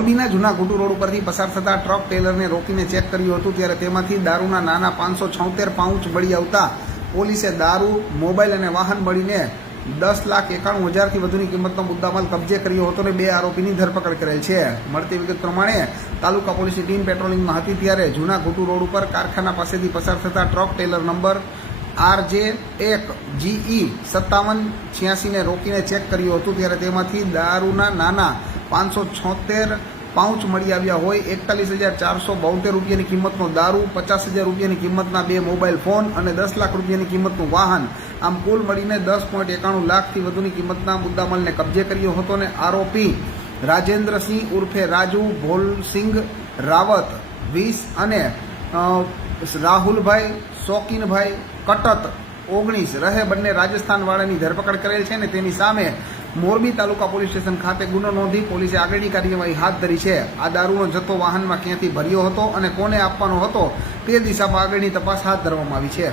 મોરબીના જૂના ઘુટુ રોડ ઉપરથી પસાર થતા ટ્રક ટેલરને રોકીને ચેક કર્યું હતું ત્યારે તેમાંથી દારૂના નાના 576 પાઉચ મળી આવતા પોલીસે દારૂ, મોબાઈલ અને વાહન મળીને 10,91,000થી વધુની કિંમતનો મુદ્દામાલ કબજે કર્યો હતો અને 2 આરોપીની ધરપકડ કરેલ છે। મળતી વિગત પ્રમાણે તાલુકા પોલીસની ટીમ પેટ્રોલિંગમાં હતી ત્યારે જૂના ઘુટુ રોડ ઉપર કારખાના પાસેથી પસાર થતા ટ્રક ટેલર નંબર RJ1GE 5786 ને રોકીને ચેક કર્યું હતું ત્યારે તેમાંથી દારૂના નાના 576 પાઉચ મળી આવ્યા હોય 41,472 રૂપિયાની કિંમતનો દારૂ, 50,000 રૂપિયાની કિંમતના 2 મોબાઈલ ફોન અને 10 લાખ રૂપિયાની કિંમતનું વાહન, આમ કુલ મળીને 10.91 લાખથી વધુની કિંમતના મુદ્દામાલને કબજે કર્યો હતો અને આરોપી રાજેન્દ્રસિંહ ઉર્ફે રાજુ ભોલસિંહ રાવત 20 અને રાહુલભાઈ શોકીનભાઈ કટત 19 રહે બંને રાજસ્થાનવાળાની ધરપકડ કરેલ છે અને તેની સામે મોરબી તાલુકા પોલીસ સ્ટેશન ખાતે ગુનો નોંધી પોલીસે આગળની કાર્યવાહી હાથ ધરી છે। આ દારૂનો જથ્થો વાહનમાં ક્યાંથી ભર્યો હતો અને કોને આપવાનો હતો તે દિશામાં આગળની તપાસ હાથ ધરવામાં આવી છે।